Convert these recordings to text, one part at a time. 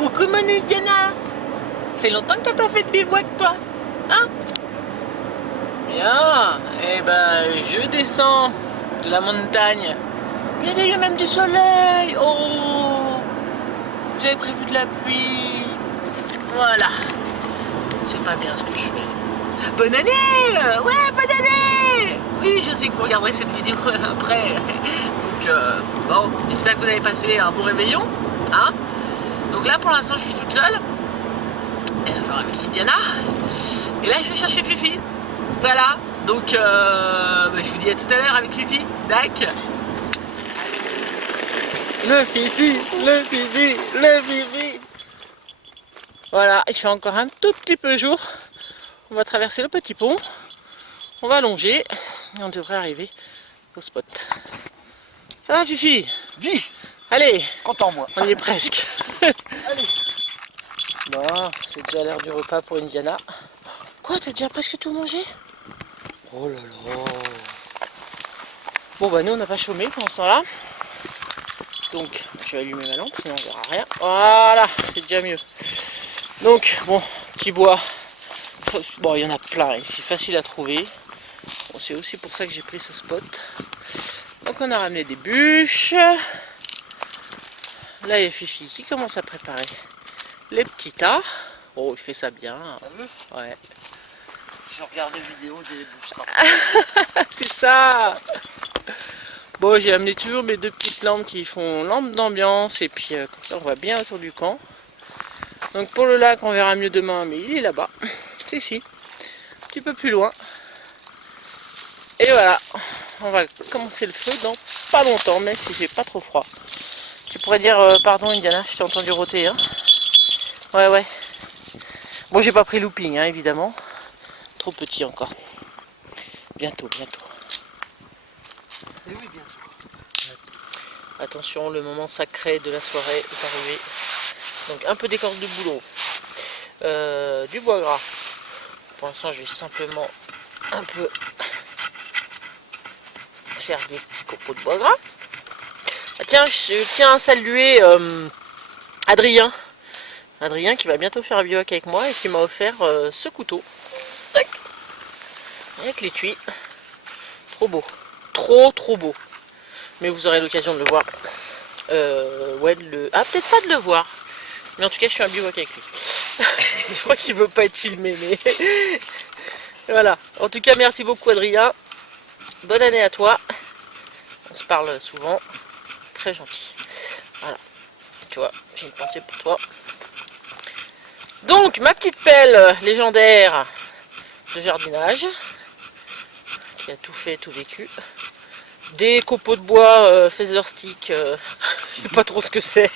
Coucou mon Indiana. Fait longtemps que t'as pas fait de bivouac toi, hein? Bien, eh ben je descends de la montagne. Il y a même du soleil. Oh, j'avais prévu de la pluie. Voilà, c'est pas bien ce que je fais. Bonne année! Ouais, bonne année! Oui, je sais que vous regarderez cette vidéo après. Donc bon, j'espère que vous avez passé un bon réveillon, hein? Donc là pour l'instant je suis toute seule. Enfin avec Indiana. Et là je vais chercher Fifi. Voilà. Donc je vous dis à tout à l'heure avec Fifi. Dac. Le Fifi, le Fifi, le Fifi. Voilà, il fait encore un tout petit peu jour. On va traverser le petit pont. On va longer. Et on devrait arriver au spot. Ça va Fifi? Oui. Allez, Content moi. on y est presque. Allez. Bon, c'est déjà l'heure du repas pour Indiana. Quoi, t'as déjà presque tout mangé? Oh là là. Bon bah nous on n'a pas chômé pendant ce temps-là. Donc je vais allumer ma lampe, sinon on verra rien. Voilà, c'est déjà mieux. Donc bon, petit bois. Bon, il y en a plein ici, facile à trouver. Bon, c'est aussi pour ça que j'ai pris ce spot. Donc on a ramené des bûches. Là il y a Fifi qui commence à préparer les petits tas. Oh, il fait ça bien. T'as vu? Ouais. Je regarde les vidéos des bouches. C'est ça. Bon, j'ai amené toujours mes deux petites lampes qui font lampe d'ambiance. Et puis comme ça on voit bien autour du camp. Donc pour le lac on verra mieux demain. Mais il est là-bas. C'est ici. Un petit peu plus loin. Et voilà. On va commencer le feu dans pas longtemps. Même si j'ai pas trop froid. Tu pourrais dire pardon Indiana, je t'ai entendu rôter. Hein. Ouais. Bon, j'ai pas pris looping, hein, évidemment. Trop petit encore. Bientôt. Et oui, bien sûr. Attention, le moment sacré de la soirée est arrivé. Donc un peu d'écorce de boulot. Du bois gras. Pour l'instant, je vais simplement un peu faire des copeaux de bois gras. Ah, tiens, je tiens à saluer Adrien. Adrien qui va bientôt faire un bivouac avec moi et qui m'a offert ce couteau. Tac. Avec l'étui. Trop beau. Trop beau. Mais vous aurez l'occasion de le voir. Ah, peut-être pas de le voir. Mais en tout cas, je suis un bivouac avec lui. Je crois qu'il veut pas être filmé, mais... Voilà. En tout cas, merci beaucoup Adrien. Bonne année à toi. On se parle souvent. Très gentil. Voilà. Tu vois, j'ai une pensée pour toi. Donc, ma petite pelle légendaire de jardinage. Qui a tout fait, tout vécu. Des copeaux de bois feather stick. Je sais pas trop ce que c'est.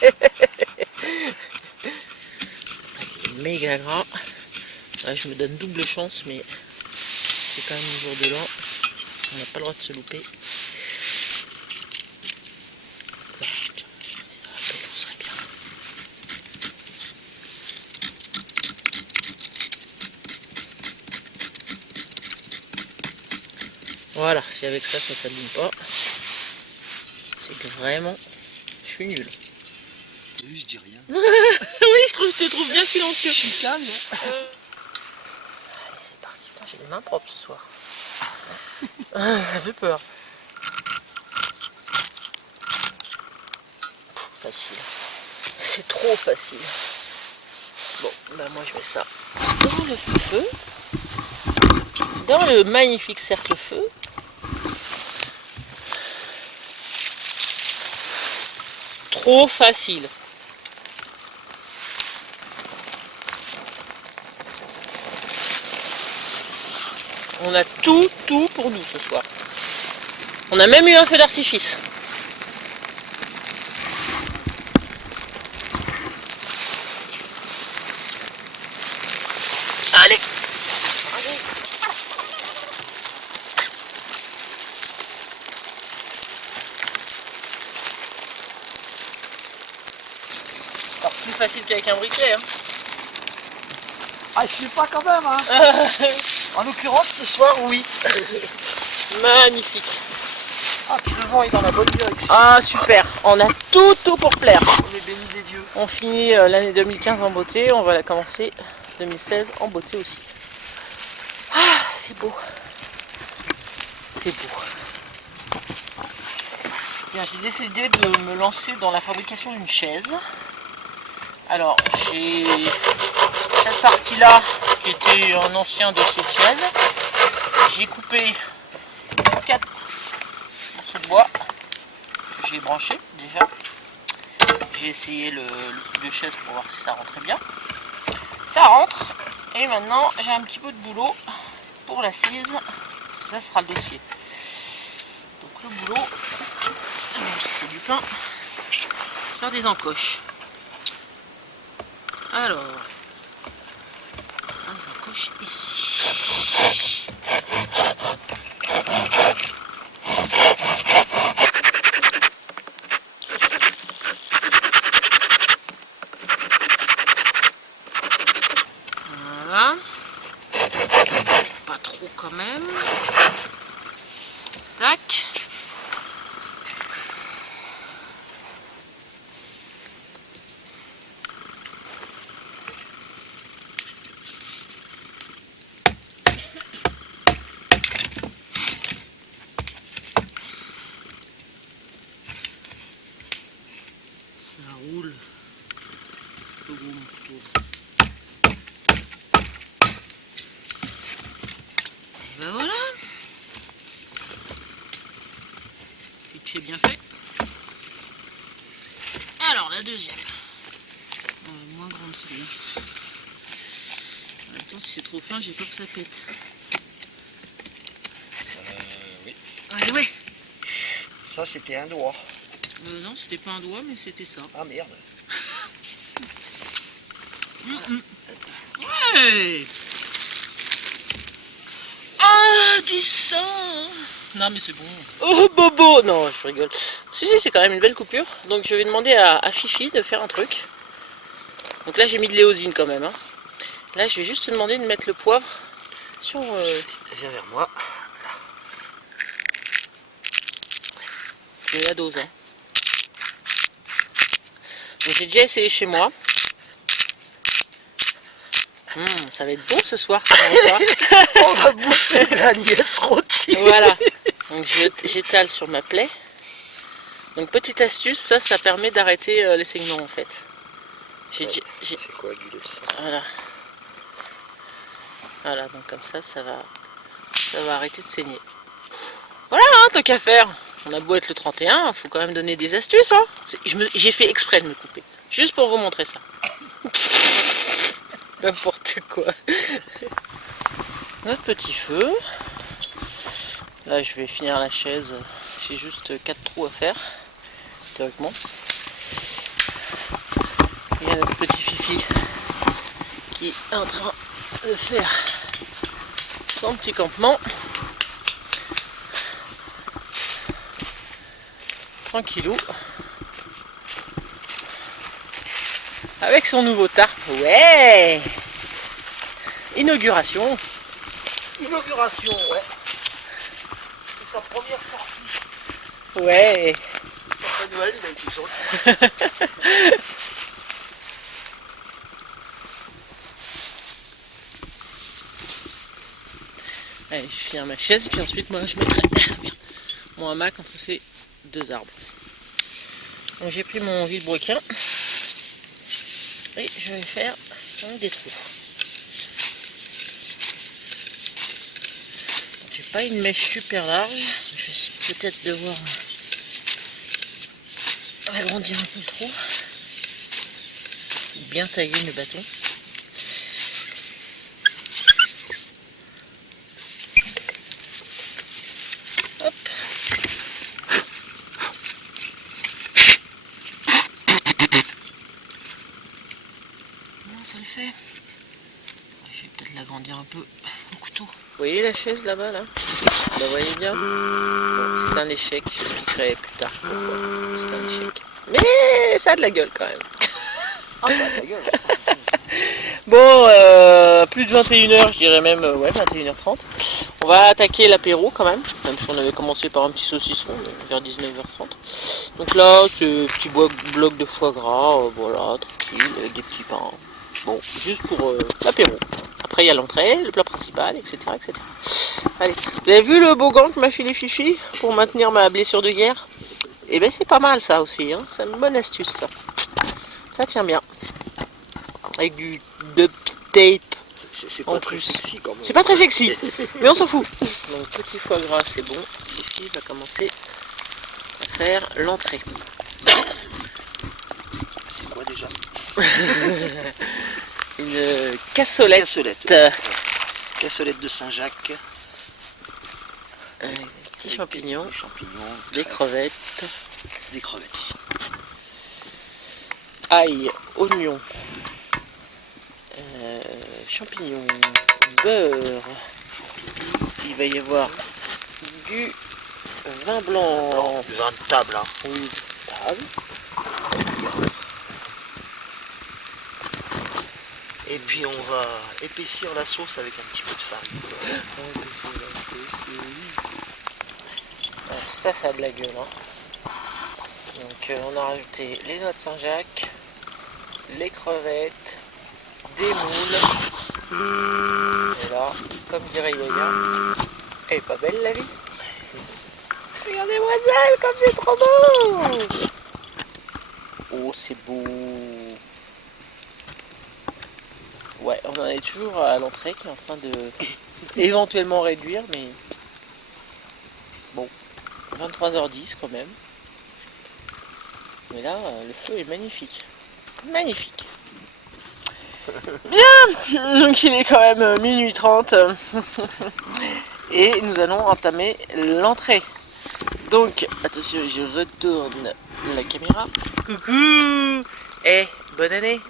Méga gras. Là, je me donne double chance, mais c'est quand même le jour de l'an. On n'a pas le droit de se louper. Là, tiens, on serait bien. Voilà, si avec ça, ça s'allume pas, c'est que vraiment, je suis nul. Oui, je dis rien. Oui, je te trouve bien silencieux. Je suis calme. Allez, c'est parti. Putain, j'ai les mains propres ce soir. Ça fait peur. Facile. C'est trop facile. Bon, bah moi je mets ça dans le feu. Dans le magnifique cercle-feu. Trop facile. On a tout pour nous ce soir. On a même eu un feu d'artifice. Allez. Alors, plus facile qu'avec un briquet. Hein. Ah, je sais pas quand même, hein. En l'occurrence, ce soir, oui. Magnifique. Ah, puis le vent est dans la bonne direction. Ah super, on a tout pour plaire. On est béni des dieux. On finit l'année 2015 en beauté, on va la commencer 2016 en beauté aussi. Ah, c'est beau. C'est beau. Bien, j'ai décidé de me lancer dans la fabrication d'une chaise. Alors, j'ai cette partie-là qui était un ancien dossier de chaise. J'ai coupé 4 morceaux de bois que j'ai branchés déjà. J'ai essayé le truc de chaise pour voir si ça rentrait bien. Ça rentre. Et maintenant, j'ai un petit peu de boulot pour l'assise. Ça sera le dossier. Donc le boulot, même si c'est du pain, faire des encoches. Alors, les encoches ici. Voilà. Pas trop quand même. Tac. Ça roule. Tout bon, tout. Et ben voilà. Pitché bien fait. Alors la deuxième. Moins grande celle-là. En même temps, si c'est trop fin, j'ai peur que ça pète. Oui. Allez, ouais. Ça, c'était un doigt. Non, c'était pas un doigt, mais c'était ça. Ah merde. Ouais. Ah, dis ça. Non, mais c'est bon. Oh, bobo. Non, je rigole. Si, c'est quand même une belle coupure. Donc, je vais demander à Fifi de faire un truc. Donc là, j'ai mis de l'éosine quand même. Hein. Là, je vais juste te demander de mettre le poivre sur... Viens vers moi. Mais la dose. Hein. J'ai déjà essayé chez moi. Ça va être bon ce soir. On va bouffer de la liesse rôtie. Voilà. Donc j'étale sur ma plaie. Donc petite astuce, ça permet d'arrêter les saignements en fait. C'est coaguler le sang. Voilà. Voilà, donc comme ça va arrêter de saigner. Voilà, hein, tant qu'à faire. On a beau être le 31, il faut quand même donner des astuces. Hein. J'ai fait exprès de me couper. Juste pour vous montrer ça. N'importe quoi. Notre petit feu. Là, je vais finir la chaise. J'ai juste 4 trous à faire. Théoriquement. Il y a notre petit Fifi qui est en train de faire son petit campement. Tranquillou. Avec son nouveau tarp. Ouais. Inauguration. Inauguration, ouais. C'est sa première sortie. Ouais. Papa Noël, il a été gentil. Allez, je finis ma chaise, puis ensuite moi je mettrai mon hamac entre ces deux arbres. Donc j'ai pris mon vilebrequin et je vais faire des trous. J'ai pas une mèche super large, je vais peut-être devoir agrandir un peu le trou, bien tailler le bâton. Hop. Non, ça le fait. Je vais peut-être l'agrandir un peu au couteau. Vous voyez la chaise là-bas là, vous voyez bien. Bon, c'est un échec, j'expliquerai plus tard pourquoi c'est un échec. Mais ça a de la gueule quand même. Ah, ça a ta gueule. Bon, plus de 21h, je dirais même, ouais, 21h30. On va attaquer l'apéro quand même si on avait commencé par un petit saucisson vers 19h30. Donc là, ce petit bloc de foie gras, voilà, tranquille, avec des petits pains. Bon, juste pour l'apéro. Après, il y a l'entrée, le plat principal, etc., etc. Allez, vous avez vu le beau gant que m'a filé Fifi pour maintenir ma blessure de guerre? Et ben c'est pas mal ça aussi, hein. C'est une bonne astuce ça. Ça tient bien. Avec du duct tape. C'est pas très sexy quand même. C'est pas très sexy, mais on s'en fout. Donc petit foie gras, c'est bon. Ici, va commencer à faire l'entrée. C'est quoi déjà? Une cassolette. Cassolette de Saint-Jacques. Des petits champignons. Des Des crevettes. Des crevettes. Ail, oignon. Champignons. Beurre. Il va y avoir du vin blanc. Du vin de table. Hein. Oui, de table. Et puis on va épaissir la sauce avec un petit peu de farine. Alors ça a de la gueule. Hein. Donc on a rajouté les noix de Saint-Jacques, les crevettes, des moules. Et là, comme dirait Yaya, elle est pas belle la vie? Regardez-moi ça, comme c'est trop beau! Oh, c'est beau! Ouais, on en est toujours à l'entrée qui est en train de éventuellement réduire, mais bon, 23h10 quand même. Mais là, le feu est magnifique. Magnifique! Bien! Donc il est quand même minuit 30 et nous allons entamer l'entrée. Donc, attention, je retourne la caméra. Coucou! Eh, bonne année!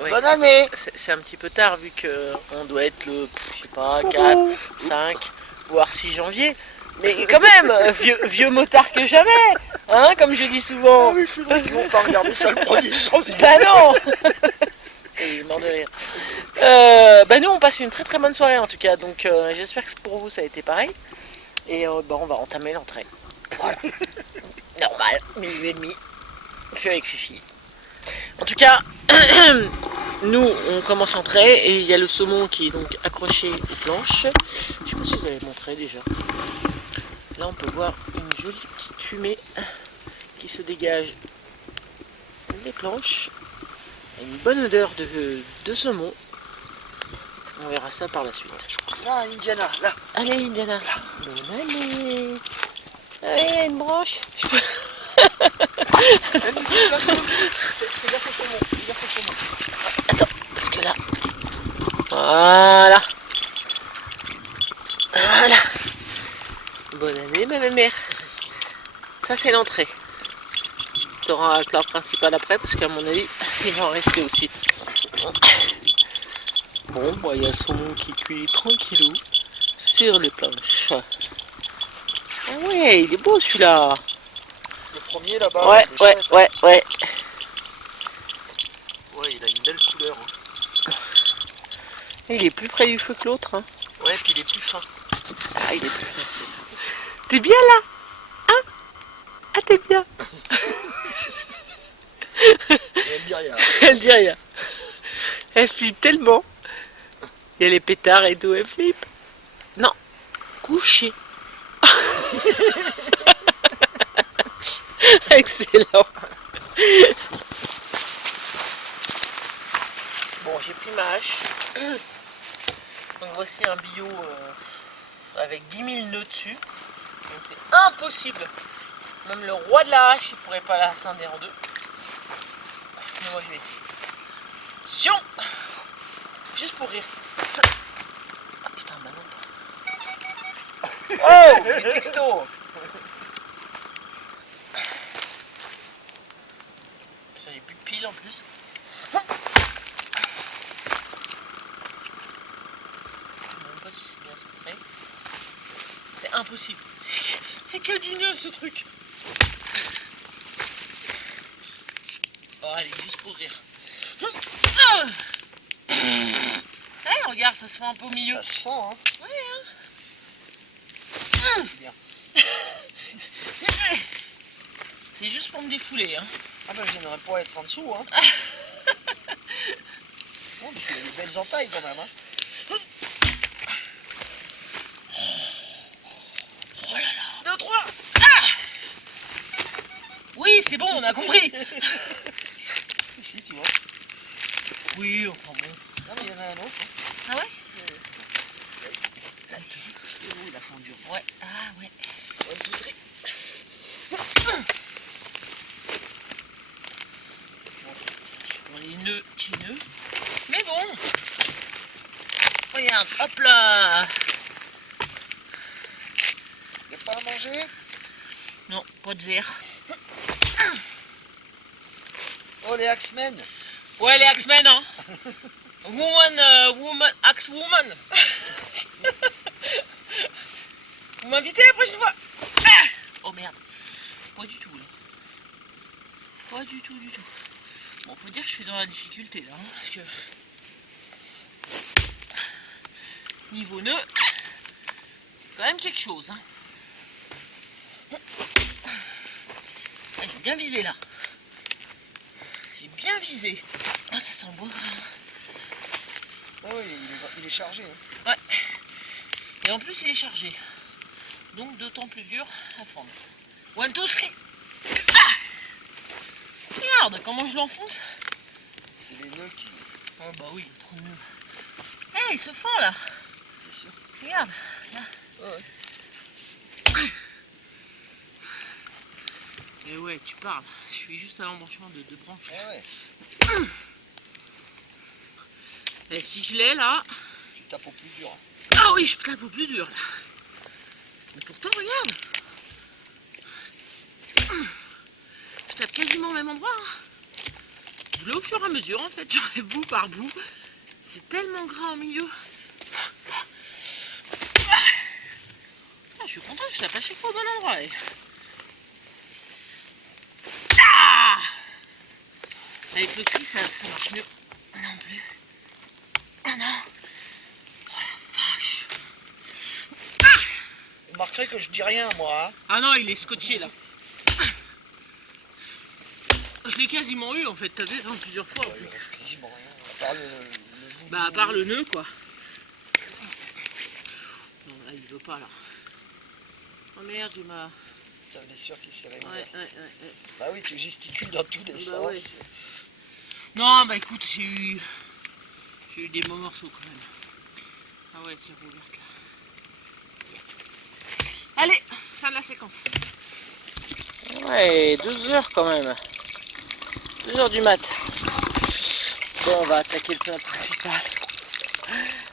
Ouais. Bonne année! C'est un petit peu tard vu qu'on doit être le, je sais pas, 4, 5, voire 6 janvier. Mais quand même, vieux motard que jamais, hein, comme je dis souvent. Ah oui, c'est vrai qu'ils vont pas regarder ça le 1er janvier. Bah non. Il est mort de rire. Bah nous on passe une très très bonne soirée en tout cas, donc j'espère que pour vous ça a été pareil. Et bah, on va entamer l'entrée. Voilà. Normal, minuit et demi. Je suis avec Fifi. En tout cas, nous on commence l'entrée et il y a le saumon qui est donc accroché aux planches. Je sais pas si vous avez montré déjà. Là on peut voir une jolie petite fumée qui se dégage des planches. Une bonne odeur de saumon. On verra ça par la suite. Là, Indiana, là. Allez Indiana. Bonne année. Allez, il y a une branche. Attends, parce que là. Voilà. Voilà. Bonne année, ma mère. Ça, c'est l'entrée. Tu auras un plat principal après, parce qu'à mon avis, il va en rester aussi. Bon, bah, il y a le saumon qui cuit tranquillou sur les planches. Ah ouais, il est beau celui-là. Le premier là-bas. Ouais, ouais, chouette, ouais, ouais. Ouais, il a une belle couleur. Hein. Il est plus près du feu que l'autre. Hein. Ouais, puis il est plus fin. Ah, il est plus fin. T'es bien là? Hein? Ah, t'es bien. Elle dit rien. Elle dit rien. Elle flippe tellement. Il y a les pétards et tout, elle flippe. Non, couché. Excellent. Bon, j'ai pris ma hache. Donc voici un bio avec 10 000 nœuds dessus. Donc c'est impossible. Même le roi de la hache, il pourrait pas la scinder en deux. Mais moi je vais essayer. Sion! Juste pour rire. Ah putain, bah non. Oh! Les textos! Ça n'est plus de pile en plus. Je sais même pas si c'est bien centré. C'est impossible. C'est que du nœud ce truc. Oh, allez, juste pour rire. Allez, regarde, ça se fait un peu au milieu. Ça se fend, hein. Ouais, hein. Bien. C'est juste pour me défouler, hein. Ah bah j'aimerais pas être en dessous, hein. Non, mais tu as des belles entailles quand même, hein. Oh là là. 2, 3. Ah. Oui, c'est bon, on a compris. Ici, tu vois. Oui, enfin bon. Non, mais il y en a un autre, hein. Ah ouais? Là, ici. Oh, il a fondu. Ouais, ah ouais. 1, 2, 3. Bon, les nœuds chez nœuds. Mais bon. Regarde, hop là. Il n'y a pas à manger? Non, pas de verre. Oh, les Axemen. Ouais, les Axemen, hein. Woman, Axe Woman. Vous m'invitez la prochaine fois? Ah. Oh merde. Pas du tout, là. Pas du tout, du tout. Bon, faut dire que je suis dans la difficulté, là, hein, parce que... Niveau nœud, c'est quand même quelque chose, hein. Ah, j'ai bien visé, là. J'ai bien visé. Ah, ça sent bon. Ah oui, il est chargé, hein. Ouais. Et en plus, il est chargé. Donc, d'autant plus dur à fendre. 1, 2, 3. Ah. Regarde comment je l'enfonce. C'est les nœuds qui... Ah bah oui, il y a trop de nœuds. Eh, il se fend là. Bien sûr. Regarde. Là. Ah ouais. Et ouais, tu parles. Je suis juste à l'embranchement de 2 branches. Ah ouais. Et si je l'ai là... Tu tapes au plus dur. Ah oui, je tape au plus dur là. Mais pourtant, regarde. Je tape quasiment au même endroit. Hein. Je l'ai au fur et à mesure en fait, j'enlève bout par bout. C'est tellement gras au milieu. Ah, je suis content, je tape à chaque fois au bon endroit. Là. Ah, avec le cri, ça marche mieux. Non plus. Ah non. Oh la vache. Vous remarquerez que je dis rien, moi, hein. Ah non, il est scotché là. Je l'ai quasiment eu en fait, t'as vu, hein, plusieurs fois. En Il fait. reste quasiment rien. À part le Bah à part le nœud quoi. Non là il veut pas là. Oh merde j'ai ma... Ta blessure qui s'est réouverte. Ouais. Bah oui, tu gesticules dans tous les sens. Ouais. Non bah écoute j'ai eu des beaux morceaux quand même. Ah ouais c'est rouverte là. Allez, fin de la séquence. Ouais, 2 heures quand même. 2 heures du mat. Bon, on va attaquer le plat principal.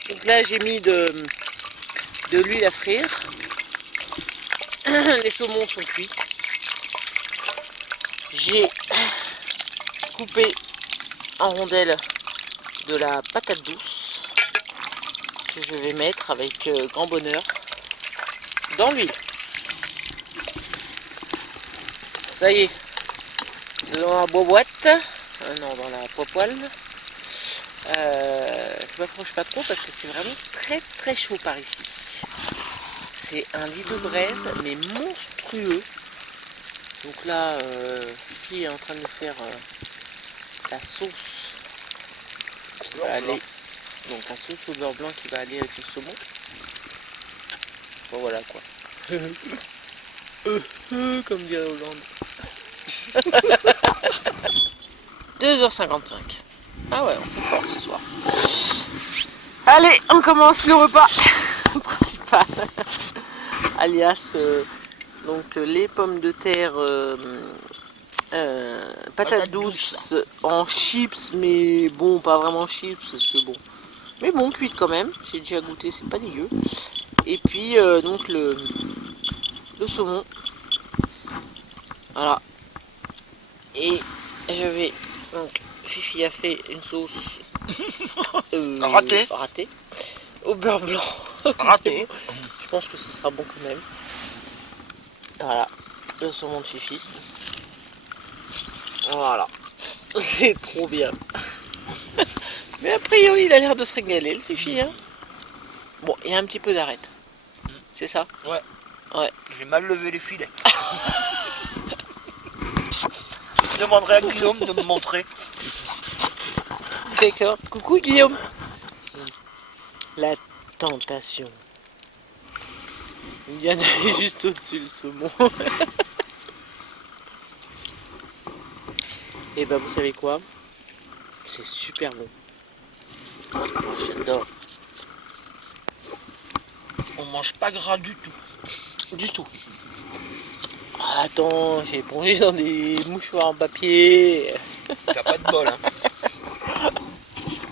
Donc là, j'ai mis de l'huile à frire. Les saumons sont cuits. J'ai coupé en rondelles de la patate douce que je vais mettre avec grand bonheur dans l'huile. Ça y est, c'est dans la boîte. Non, dans la poêle. Je m'approche pas trop parce que c'est vraiment très très chaud par ici. C'est un lit de braise mais monstrueux. Donc là, Fifi est en train de faire la sauce qui va aller. Donc la sauce au beurre blanc qui va aller avec le saumon. Bon voilà quoi. Comme dirait Hollande. 2h55. Ah ouais, on fait fort ce soir. Allez, on commence le repas principal. Alias donc les pommes de terre patates douces en chips, mais bon, pas vraiment chips parce que bon. Mais bon, cuite quand même. J'ai déjà goûté, c'est pas dégueu. Et puis donc le saumon. Voilà. Et je vais donc Fifi a fait une sauce ratée au beurre blanc. Raté. Je pense que ce sera bon quand même. Voilà, le saumon de Fifi. Voilà. C'est trop bien. Mais a priori, il a l'air de se régaler, le fifi. Hein. Bon, il y a un petit peu d'arête. C'est ça? Ouais. Ouais. J'ai mal levé les filets. Je demanderai à Guillaume de me montrer. D'accord. Coucou Guillaume. La tentation. Il y en avait juste au-dessus le saumon. Et bah vous savez quoi? C'est super bon. J'adore. On mange pas gras du tout. Du tout. Ah, attends, j'ai plongé dans des mouchoirs en papier. T'as pas de bol, hein.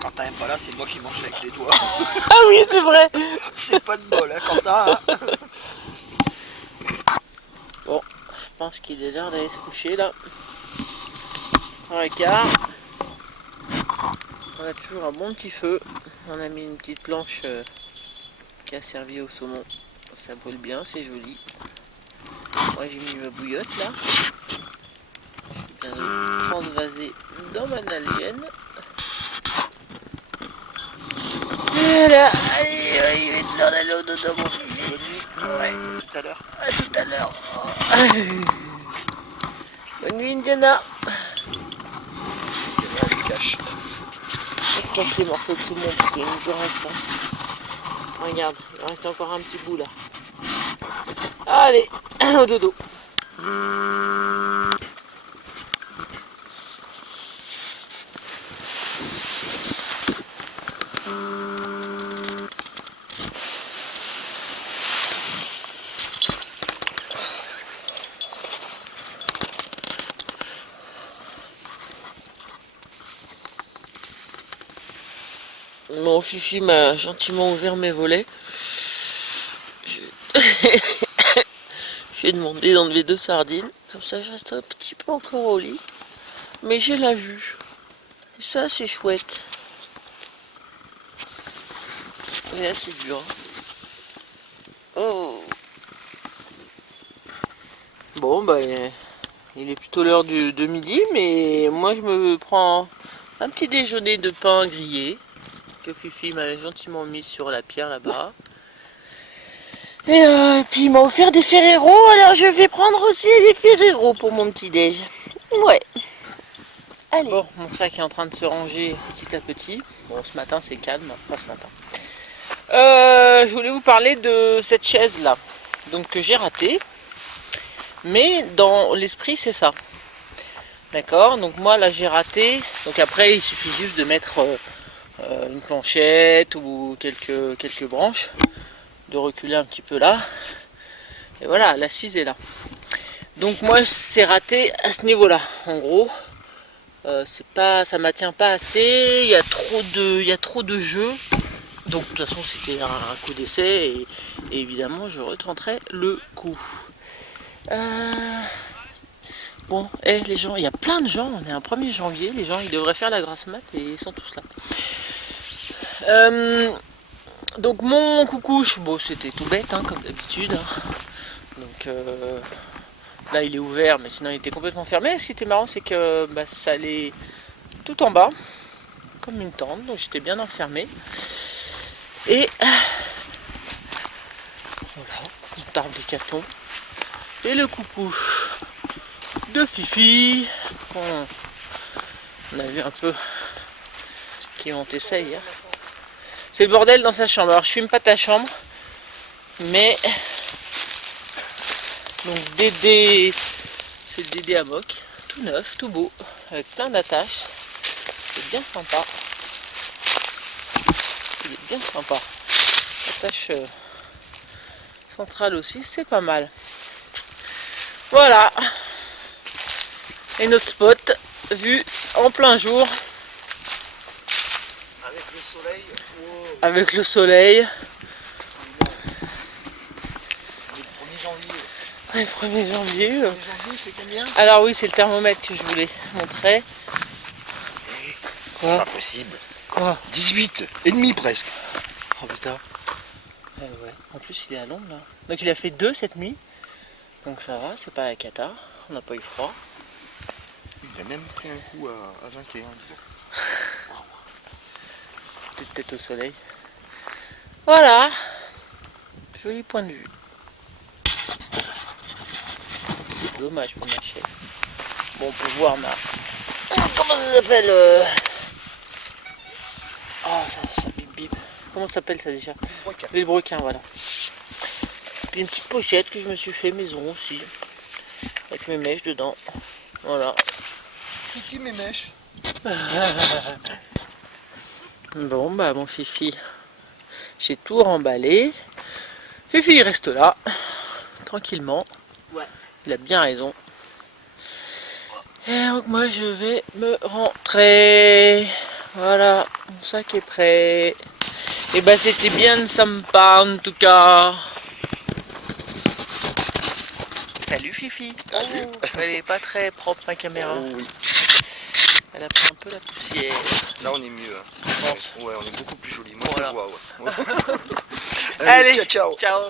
Quand t'es pas là, c'est moi qui mange avec les doigts. Ah oui, c'est vrai. C'est pas de bol, hein, Quentin. Hein. Bon, je pense qu'il est l'heure d'aller se coucher là. 3h15. On a toujours un bon petit feu. On a mis une petite planche qui a servi au saumon. Ça brûle bien, c'est joli. Moi j'ai mis ma bouillotte là. Je viens transvaser dans ma nalgène. Voilà, allez, il va être l'heure d'aller au dodo mon fils. Ouais, tout à l'heure. À tout à l'heure. Bonne nuit Indiana. Il cache. Je cache les morceaux de saumon parce qu'il nous en reste. Hein. Regarde, il en reste encore un petit bout là. Allez, au dodo. Mon fifi m'a gentiment ouvert mes volets. J'ai demandé d'enlever 2 sardines. Comme ça, je reste un petit peu encore au lit. Mais j'ai la vue. Et ça, c'est chouette. Et là, c'est dur. Oh. Bon, bah, il est plutôt l'heure de midi. Mais moi, je me prends un petit déjeuner de pain grillé. Que Fifi m'a gentiment mis sur la pierre là-bas. Et puis il m'a offert des Ferrero, alors je vais prendre aussi des Ferrero pour mon petit déj. Ouais. Allez. Bon, mon sac est en train de se ranger petit à petit. Bon, ce matin c'est calme, pas ce matin. Je voulais vous parler de cette chaise là, donc que j'ai ratée. Mais dans l'esprit c'est ça. D'accord. Donc moi là j'ai raté. Donc après il suffit juste de mettre une planchette ou quelques branches, de reculer un petit peu là. Et voilà, l'assise est là. Donc moi c'est raté à ce niveau là. En gros, c'est pas, ça maintient pas assez. Il y a trop de jeux. Donc de toute façon c'était un coup d'essai et évidemment je retenterai le coup. Bon, les gens, il y a plein de gens. On est un 1er janvier. Les gens ils devraient faire la grasse mat et ils sont tous là. Donc mon coucouche, bon c'était tout bête hein, comme d'habitude. Hein. Donc là il est ouvert mais sinon il était complètement fermé. Et ce qui était marrant c'est que ça allait tout en bas, comme une tente, donc j'étais bien enfermé. Et voilà, une tarte de carton. Et le coucouche de Fifi. On a vu un peu qui on essaye. Hein. C'est le bordel dans sa chambre. Alors je fume pas ta chambre, mais donc Dédé, c'est le Dédé Amok, tout neuf, tout beau, avec plein d'attaches. C'est bien sympa. Il est bien sympa. L'attache centrale aussi, c'est pas mal. Voilà. Et notre spot, vu en plein jour. Avec le soleil. Wow. Avec le soleil. Le 1er janvier. Le 1er janvier, c'est combien? Alors oui, c'est le thermomètre que je voulais montrer. C'est pas possible. Quoi? 18 et demi presque. Oh putain. Ouais. En plus il est à l'ombre là. Donc il a fait 2 cette nuit. Donc ça va, c'est pas la cata. On n'a pas eu froid. Il a même pris un coup à 21. Petite tête au soleil. Voilà. Joli point de vue. Dommage pour ma chaîne. Bon, on peut voir ma... Comment ça s'appelle Oh, ça bip bip. Comment ça s'appelle ça déjà? Vilebrequin, voilà. Puis une petite pochette que je me suis fait maison aussi. Avec mes mèches dedans. Voilà. Fifi mes mèches. Bon, bah mon Fifi, j'ai tout remballé. Fifi, il reste là, tranquillement. Ouais. Il a bien raison. Et donc moi, je vais me rentrer. Voilà, mon sac est prêt. Et bah c'était bien sympa en tout cas. Salut Fifi. Salut. Oh, elle est pas très propre ma caméra. Oh oui. Elle a pris un peu la poussière. Là on est mieux. Hein. Je pense. Ouais, on est beaucoup plus joli. Moi Voilà. je le vois. Ouais. Allez, ciao. ciao.